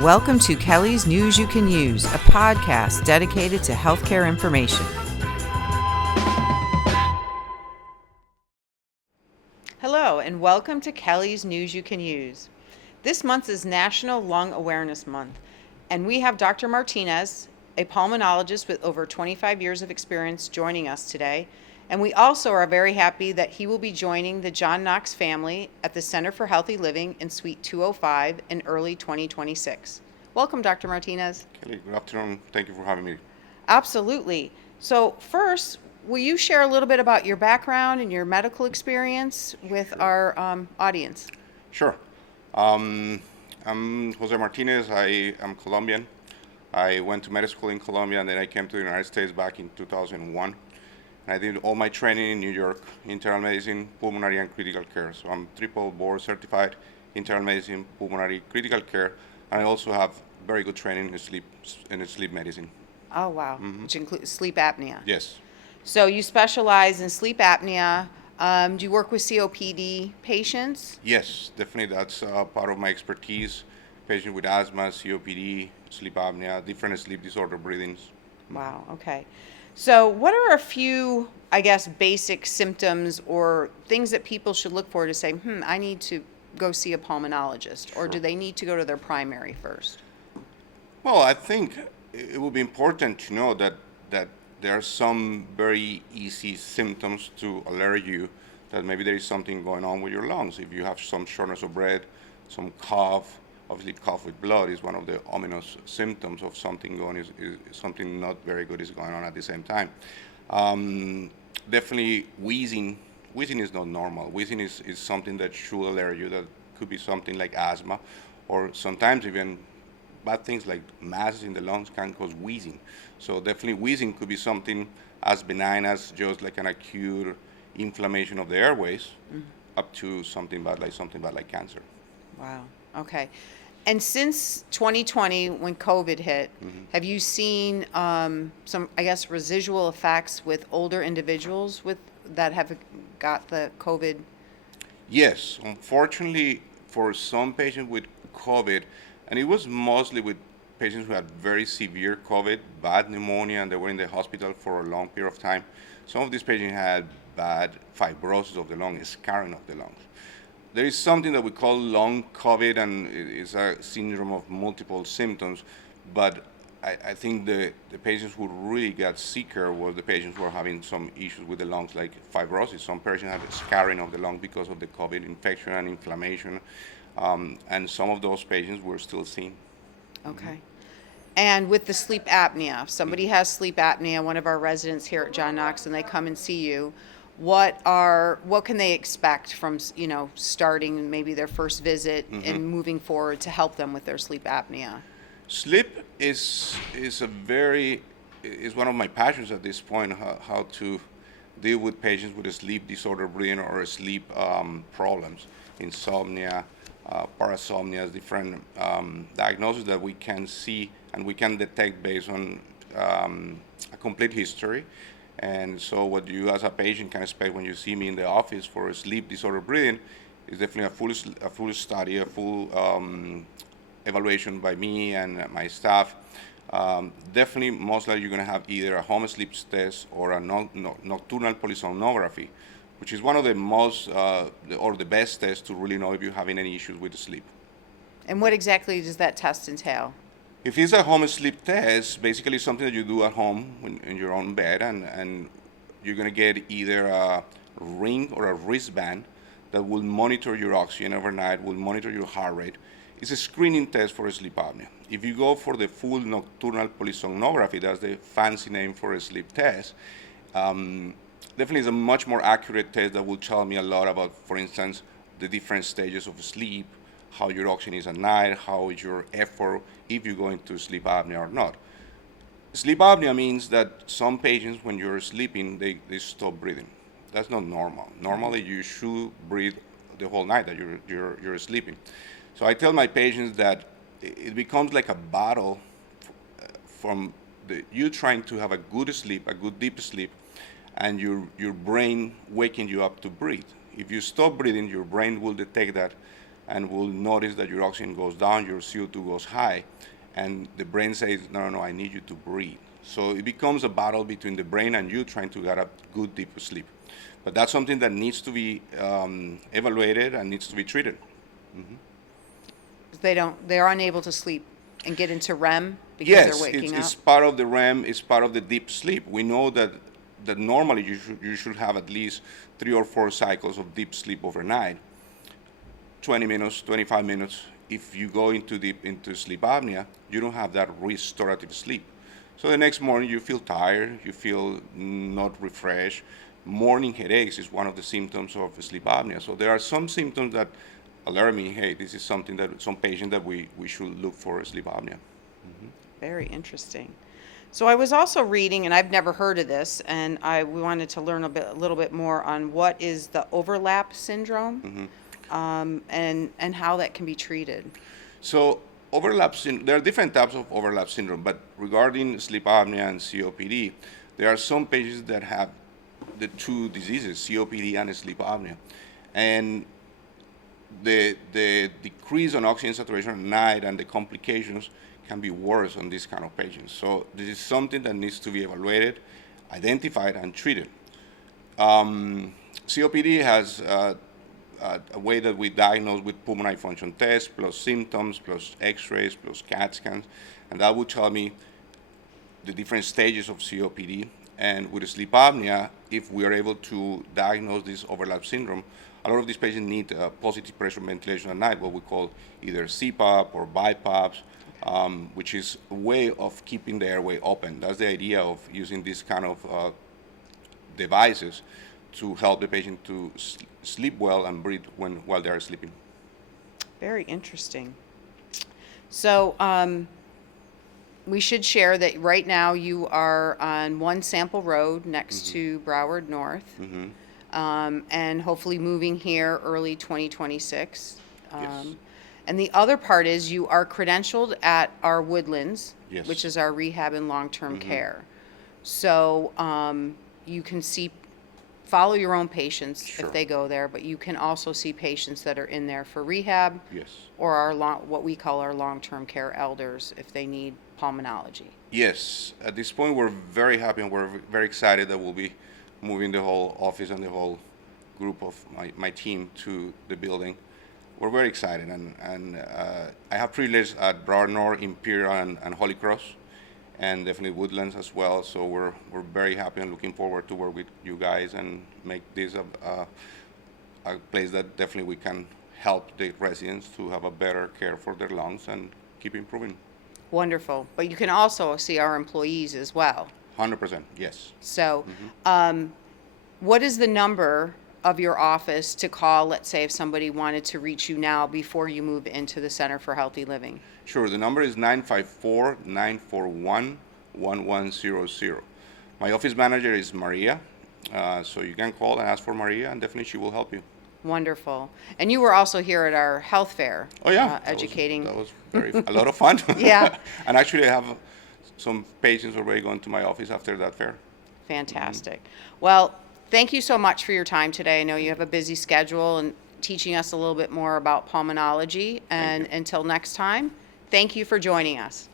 Welcome to Kellie's News You Can Use, a podcast dedicated to healthcare information. Hello, and welcome to Kellie's News You Can Use. This month is National Lung Awareness Month, and we have Dr. Martinez, a pulmonologist with over 25 years of experience, joining us today. And we also are very happy that he will be joining the John Knox family at the Center for Healthy Living in Suite 205 in early 2026. Welcome, Dr. Martinez. Kellie, good afternoon. Thank you for having me. Absolutely. So first, will you share a little bit about your background and your medical experience with our audience? Sure. I'm Jose Martinez. I am Colombian. I went to medical school in Colombia, and then I came to the United States back in 2001. I did all my training in New York, internal medicine, pulmonary, and critical care. So I'm triple board certified internal medicine, pulmonary, critical care, and I also have very good training in sleep medicine. Oh, wow. Mm-hmm. Which includes sleep apnea. Yes. So you specialize in sleep apnea. Do you work with COPD patients? Yes, definitely. That's part of my expertise. Patient with asthma, COPD, sleep apnea, different sleep disorder breathings. Wow, okay. So what are a few, basic symptoms or things that people should look for to say, I need to go see a pulmonologist, or do they need to go to their primary first? Well, I think it would be important to know that there are some very easy symptoms to alert you that maybe there is something going on with your lungs. If you have some shortness of breath, some cough, obviously cough with blood is one of the ominous symptoms of something is something not very good is going on at the same time. Definitely wheezing. Wheezing is not normal. Wheezing is something that should alert you. That could be something like asthma, or sometimes even bad things like masses in the lungs can cause wheezing. So definitely wheezing could be something as benign as just like an acute inflammation of the airways, up to something bad like cancer. Wow, okay. And since 2020, when COVID hit, have you seen some, residual effects with older individuals that have got the COVID? Yes, unfortunately, for some patients with COVID, and it was mostly with patients who had very severe COVID, bad pneumonia, and they were in the hospital for a long period of time. Some of these patients had bad fibrosis of the lung, scarring of the lungs. There is something that we call long COVID, and it's a syndrome of multiple symptoms, but I think the patients who really got sicker were the patients who were having some issues with the lungs, like fibrosis. Some patients had scarring of the lung because of the COVID infection and inflammation, and some of those patients were still seen. Okay. And with the sleep apnea, if somebody has sleep apnea, one of our residents here at John Knox, and they come and see you, what can they expect from, starting maybe their first visit and moving forward to help them with their sleep apnea? Sleep is one of my passions at this point, how to deal with patients with a sleep disorder breathing or sleep problems, insomnia, parasomnia, different diagnoses that we can see and we can detect based on a complete history. And so what you as a patient can expect when you see me in the office for sleep disorder breathing is definitely a full study, a full evaluation by me and my staff. Definitely, most likely you're going to have either a home sleep test or a nocturnal polysomnography, which is one of the most or the best tests to really know if you're having any issues with the sleep. And what exactly does that test entail? If it's a home sleep test, basically something that you do at home in your own bed, and you're going to get either a ring or a wristband that will monitor your oxygen overnight, will monitor your heart rate. It's a screening test for sleep apnea. If you go for the full nocturnal polysomnography, that's the fancy name for a sleep test, definitely is a much more accurate test that will tell me a lot about, for instance, the different stages of sleep, how your oxygen is at night, how is your effort, if you're going to sleep apnea or not. Sleep apnea means that some patients, when you're sleeping, they stop breathing. That's not normal. Normally, you should breathe the whole night that you're sleeping. So I tell my patients that it becomes like a battle from you trying to have a good sleep, a good deep sleep, and your brain waking you up to breathe. If you stop breathing, your brain will detect that and will notice that your oxygen goes down, your CO2 goes high, and the brain says, no, I need you to breathe. So it becomes a battle between the brain and you trying to get a good deep sleep. But that's something that needs to be evaluated and needs to be treated. They're unable to sleep and get into REM because Yes, they're waking it's up. part of the REM, it's part of the deep sleep. We know that normally you should have at least 3 or 4 cycles of deep sleep overnight. 20 minutes, 25 minutes. If you go into sleep apnea, you don't have that restorative sleep. So the next morning you feel tired, you feel not refreshed. Morning headaches is one of the symptoms of sleep apnea. So there are some symptoms that alert me, hey, this is something that some patient that we should look for sleep apnea. Very interesting. So I was also reading, and I've never heard of this, and we wanted to learn a little bit more on what is the overlap syndrome, and how that can be treated. So there are different types of overlap syndrome, but regarding sleep apnea and COPD, there are some patients that have the two diseases, COPD and sleep apnea. And the decrease on oxygen saturation at night and the complications can be worse on these kind of patients. So this is something that needs to be evaluated, identified, and treated. COPD has a way that we diagnose with pulmonary function tests, plus symptoms, plus x-rays, plus CAT scans, and that would tell me the different stages of COPD. And with sleep apnea, if we are able to diagnose this overlap syndrome, a lot of these patients need positive pressure ventilation at night, what we call either CPAP or BiPAPs, which is a way of keeping the airway open. That's the idea of using this kind of devices to help the patient to sleep well and breathe while they are sleeping. Very interesting. So we should share that right now you are on One Sample Road next to Broward North, and hopefully moving here early 2026. Yes. And the other part is you are credentialed at our Woodlands, Yes. which is our rehab and long-term care. So you can follow your own patients Sure. if they go there, but you can also see patients that are in there for rehab. Yes. Or what we call our long-term care elders if they need pulmonology. Yes. At this point, we're very happy and we're very excited that we'll be moving the whole office and the whole group of my team to the building. We're very excited, and I have privilege at Broward North, Imperial, and Holy Cross, and definitely Woodlands as well. So we're very happy and looking forward to work with you guys and make this a place that definitely we can help the residents to have a better care for their lungs and keep improving. Wonderful. But you can also see our employees as well. 100%, yes. So what is the number of your office to call, let's say, if somebody wanted to reach you now before you move into the Center for Healthy Living? Sure, the number is 954-941-1100. My office manager is Maria, so you can call and ask for Maria, and definitely she will help you. Wonderful. And you were also here at our health fair. Oh yeah, educating. That was a lot of fun. Yeah. And actually I have some patients already going to my office after that fair. Fantastic. Well, thank you so much for your time today. I know you have a busy schedule and teaching us a little bit more about pulmonology. And until next time, thank you for joining us.